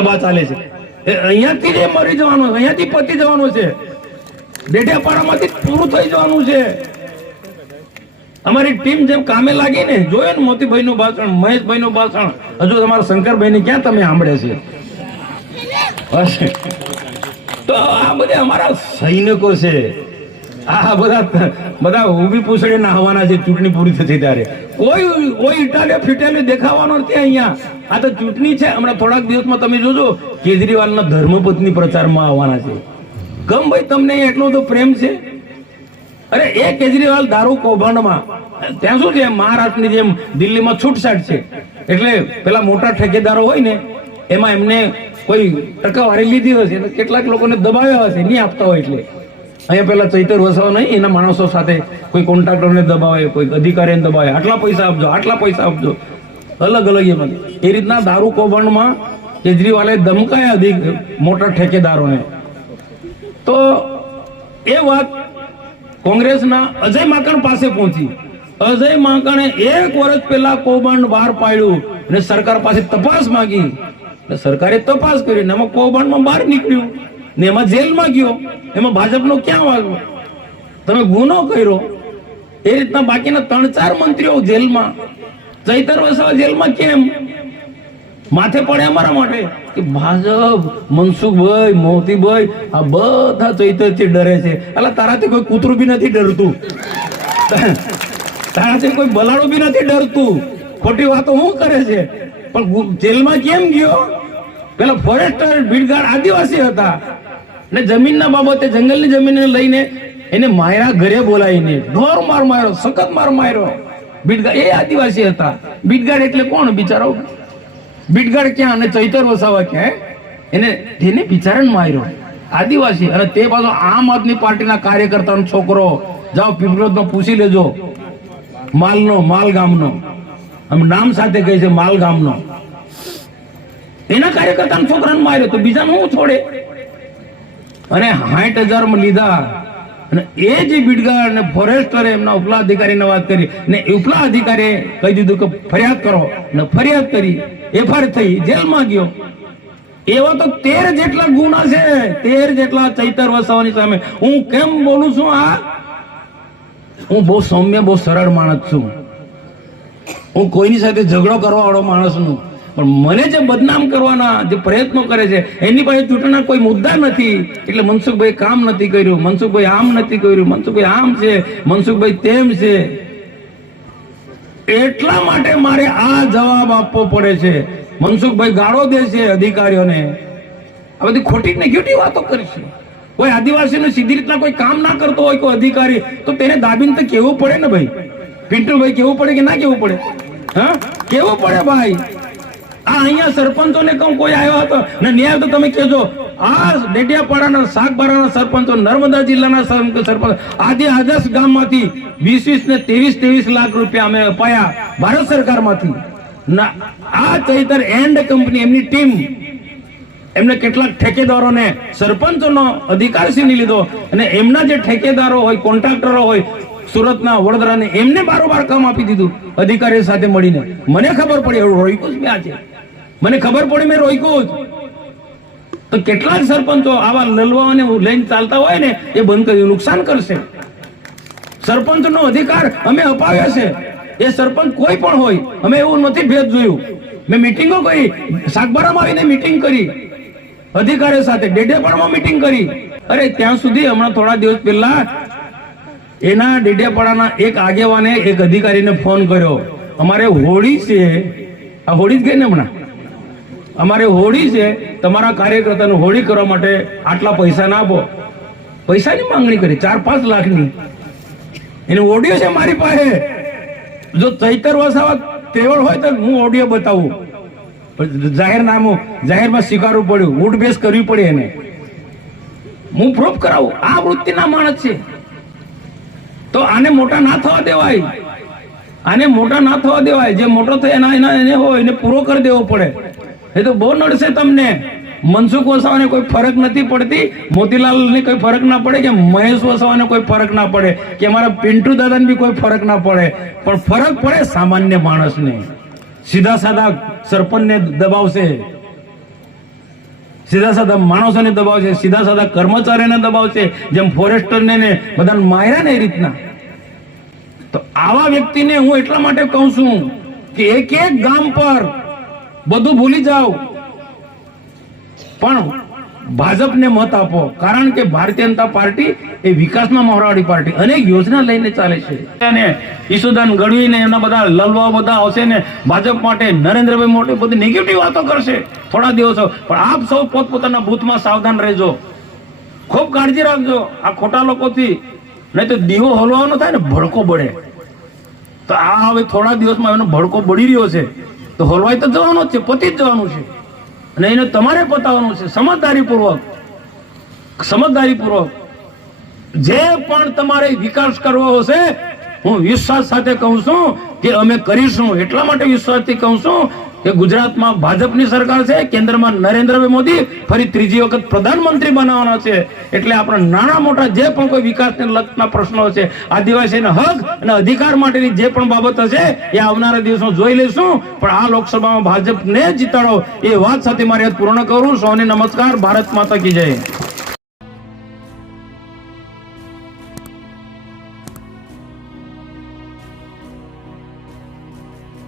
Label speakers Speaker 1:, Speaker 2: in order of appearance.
Speaker 1: સભા ચાલે છે અહીંયાથી જે મરી જવાનું અહીંયાથી પતી જવાનું છે ડેઢિયાપાડામાંથી પૂરું થઈ જવાનું છે અમારી ટીમ જેમ કામે લાગી ને જોયે ને મોતીભાઈ નું ભાષણ મહેશભાઈ નું ભાષણ હજુ તમારા શંકરભાઈ ને ક્યાં તમે સાંભળે છે તો આ બધે અમારા સૈનિકો છે આ બધા બધા ઊભી પૂછડી નાહવાના છે ચૂંટણી પૂરી થશે ત્યારે કોઈ કોઈ ઇટાલે ફિટાલે દેખાવાનો નથી અહીંયા આ તો ચૂંટણી છે હમણાં થોડાક દિવસમાં તમે જોજો કેજરીવાલના ધર્મપત્ની પ્રચારમાં આવવાના છે કમ ભાઈ તમને એટલો તો પ્રેમ છે અરે એ કેજરીવાલ દારૂ કૌભાંડમાં ત્યાં શું છે મહારાષ્ટ્રની જેમ દિલ્હીમાં છૂટછાટ છે એટલે પેલા મોટા ઠેકેદારો હોય ને એમાં એમને કોઈ ટકાવારી લીધી હશે કેટલાક લોકોને દબાવ્યા હશે નહીં આપતા હોય એટલે અહીંયા પેલા ચૈતર વસાવા નહીં એના માણસો સાથે કોઈ કોન્ટ્રાક્ટરને દબાવે કોઈ અધિકારીને દબાવે આટલા પૈસા આપજો આટલા પૈસા આપજો અલગ અલગ એમાં એ રીતના દારૂ કૌભાંડમાં કેજરીવાલે ધમકાયા અધિક મોટા ઠેકેદારોને તો એ વાત કોંગ્રેસના અજય માકણ પાસે પહોંચી અજય માકણે એક વર્ષ પહેલા કૌભાંડ બહાર પાડ્યું અને સરકાર પાસે તપાસ માંગી સરકારે તપાસ કરી અને એમાં કૌભાંડમાં બહાર નીકળ્યું ને એમાં જેલમાં ગયો એમાં ભાજપનો ક્યાં વાગો તમે ગુનો કર્યો એ રીતના બાકીના ત્રણ ચાર મંત્રીઓ જેલમાં ચૈતર વસાવા જેલમાં કેમ માથે પડે અમારા માટે કે ભાજપ મનસુખભાઈ મોતીભાઈ આ બધા ચૈતરથી ડરે છે એટલે તારાથી કોઈ કૂતરું બી નથી ડરતું તારાથી કોઈ બલાડું બી નથી ડરતું ખોટી વાતો હું કરે છે પણ જેલમાં કેમ ગયો પેલા ફોરેસ્ટર ભીડગાડ આદિવાસી હતા ને જમીનના બાબતે જંગલની જમીનને લઈને એને માયરા ઘરે બોલાવીને ઢોર માર માર્યો સખત માર માર્યો બીટગાડ એ આદિવાસી હતા બીટગાડ એટલે કોણ બિચારો બીટગાડ ક્યાં અને ચૈતર વસાવા ક્યાં એને તેને બિચારણ માર્યો આદિવાસી અને તે પાછો આમ આદમી પાર્ટીના કાર્યકર્તાનો છોકરો જાઓ પીપલોદનો પૂછી લેજો માલનો માલગામનો આમ નામ સાથે કહે છે માલ ગામનો એના કાર્યકર્તાનો છોકરાને માર્યો તો બીજાનું હું છોડે અને સાઠ હજારમાં લીધા અને એ જે બીડગાર અને ફોરેસ્ટરે એમના ઉપલા અધિકારીને વાત કરી ને ઉપલા અધિકારીએ કહી દીધું કે ફરિયાદ કરો ને ફરિયાદ કરી એફઆઈઆર થઈ જેલમાં ગયો એવા તો તેર જેટલા ગુના છે તેર જેટલા ચૈતર વસાવાની સામે હું કેમ બોલું છું આ હું બહુ સૌમ્ય બહુ સરળ માણસ છું હું કોઈની સાથે ઝઘડો કરવા વાળો માણસ નું પણ મને જે બદનામ કરવાના જે પ્રયત્નો કરે છે એની પાસે ચૂંટણા કોઈ મુદ્દા નથી એટલે મનસુખભાઈ કામ નથી કર્યું મનસુખભાઈ આમ નથી કર્યું મનસુખભાઈ આમ છે મનસુખભાઈ તેમ છે એટલા માટે મારે આ જવાબ આપવો પડે છે મનસુખભાઈ ગાળો દે છે અધિકારીઓને આ બધી ખોટી નેગેટિવ વાતો કરી કોઈ આદિવાસીને સીધી રીતના કોઈ કામ ના કરતો હોય કોઈ અધિકારી તો તેને દાબીને તો કેવું પડે ને ભાઈ પિન્ટુભાઈ કેવું પડે કે ના કેવું પડે હા કેવું પડે ભાઈ આ અહીંયા સરપંચોને કહું કોઈ આવ્યો હતો ને ન્યાય તો તમે કહેજો આ ડેડિયાપાડાના શાકબારાના સરપંચો નર્મદા જિલ્લાના સરપંચ આજે આદર્શ ગામમાંથી વીસ વીસ ને ત્રેવીસ ત્રેવીસ લાખ રૂપિયા અમે અપાયા ભારત સરકારમાંથી આ ચૈતર એન્ડ કંપની એમની ટીમ એમને કેટલાક ઠેકેદારોને સરપંચોનો અધિકાર છીની લીધો અને એમના જે ઠેકેદારો હોય કોન્ટ્રાક્ટરો હોય સુરતના વડોદરાને એમને બારોબાર કામ આપી દીધું અધિકારીઓ સાથે મળીને મને ખબર પડી એવું રોઈ આ છે મને ખબર પડે મેં રોક્યો જ તો કેટલાક સરપંચો આવા લલવાઓને લઈને ચાલતા હોય ને એ બંધ કરી નુકસાન કરશે સરપંચનો અધિકાર અમે અપાવ્યો છે એ સરપંચ કોઈ પણ હોય અમે એવું નથી ભેદ જોયું મેં મિટિંગો કરી સાગબારામાં આવીને મિટિંગ કરી અધિકારીઓ સાથે ડેઢેપણમાં મિટિંગ કરી અરે ત્યાં સુધી હમણાં થોડા દિવસ પહેલા એના ડેઢેપાડાના એક આગેવાને એક અધિકારીને ફોન કર્યો અમારે હોળી છે આ હોળી જ ગઈ ને હમણાં અમારે હોળી છે તમારા કાર્યકર્તાને હોળી કરવા માટે આટલા પૈસા ના આપો પૈસાની માંગણી કરી ચાર પાંચ લાખની એને ઓડિયો છે મારી પાસે જો ચૈતર વસાવા તેવળ હોય તો હું ઓડિયો બતાવું પણ જાહેરનામું જાહેરમાં સ્વીકારવું પડ્યું ઊઠભેસ કરવી પડે એને હું પ્રૂફ કરાવું આ વૃત્તિના માણસ છે તો આને મોટા ના થવા દેવાય આને મોટા ના થવા દેવાય જે મોટો થાય એના એના એને હોય એને પૂરો કરી દેવો પડે એ તો બહુ નડશે તમને મનસુખ વસાવાને કોઈ ફરક નથી પડતી મોતીલાલ ને કોઈ ફરક ના પડે કે મહેશ વસાવાને કોઈ ફરક ના પડે કે અમારા પિન્ટુ દાદા બી કોઈ ફરક ના પડે પણ ફરક પડે સામાન્ય માણસને સીધા સાદા ને દબાવશે સીધા સાદા માણસોને દબાવશે સીધા સાદા કર્મચારીને દબાવશે જેમ ફોરેસ્ટરને ને બધાને માર્યા ને એ રીતના તો આવા વ્યક્તિને હું એટલા માટે કહું છું કે એક એક ગામ પર બધું ભૂલી જાઓ પણ ભાજપને મત આપો કારણ કે ભારતીય જનતા પાર્ટી એ વિકાસના મોહરાવાળી પાર્ટી અનેક યોજના લઈને ચાલે છે અને ઈશુદાન ગઢવી ને બધા લલવા બધા આવશે ને ભાજપ માટે નરેન્દ્રભાઈ મોટી બધી નેગેટિવ વાતો કરશે થોડા દિવસો પણ આપ સૌ પોતપોતાના ભૂતમાં સાવધાન રહેજો ખૂબ કાળજી રાખજો આ ખોટા લોકોથી નહીં તો દીવો હલવાનો થાય ને ભડકો બળે તો આ હવે થોડા દિવસમાં એનો ભડકો બળી રહ્યો છે તો હલવાઈ તો જવાનો જ છે પતી જ જવાનું છે અને એને તમારે પતાવવાનું છે સમજદારીપૂર્વક સમજદારીપૂર્વક જે પણ તમારે વિકાસ કરવો હશે હું વિશ્વાસ સાથે કહું છું કે અમે કરીશું એટલા માટે વિશ્વાસથી કહું છું કે ગુજરાતમાં ભાજપની સરકાર છે કેન્દ્રમાં નરેન્દ્રભાઈ મોદી ફરી ત્રીજી વખત પ્રધાનમંત્રી બનાવવાના છે એટલે આપણે નાના મોટા જે પણ કોઈ વિકાસને લગતા પ્રશ્નો છે આદિવાસીના હક અને અધિકાર માટેની જે પણ બાબત હશે એ આવનારા દિવસો જોઈ લઈશું પણ આ લોકસભામાં ભાજપને જીતાડો એ વાત સાથે મારી પૂર્ણ કરું સૌને નમસ્કાર ભારત માતા કી જય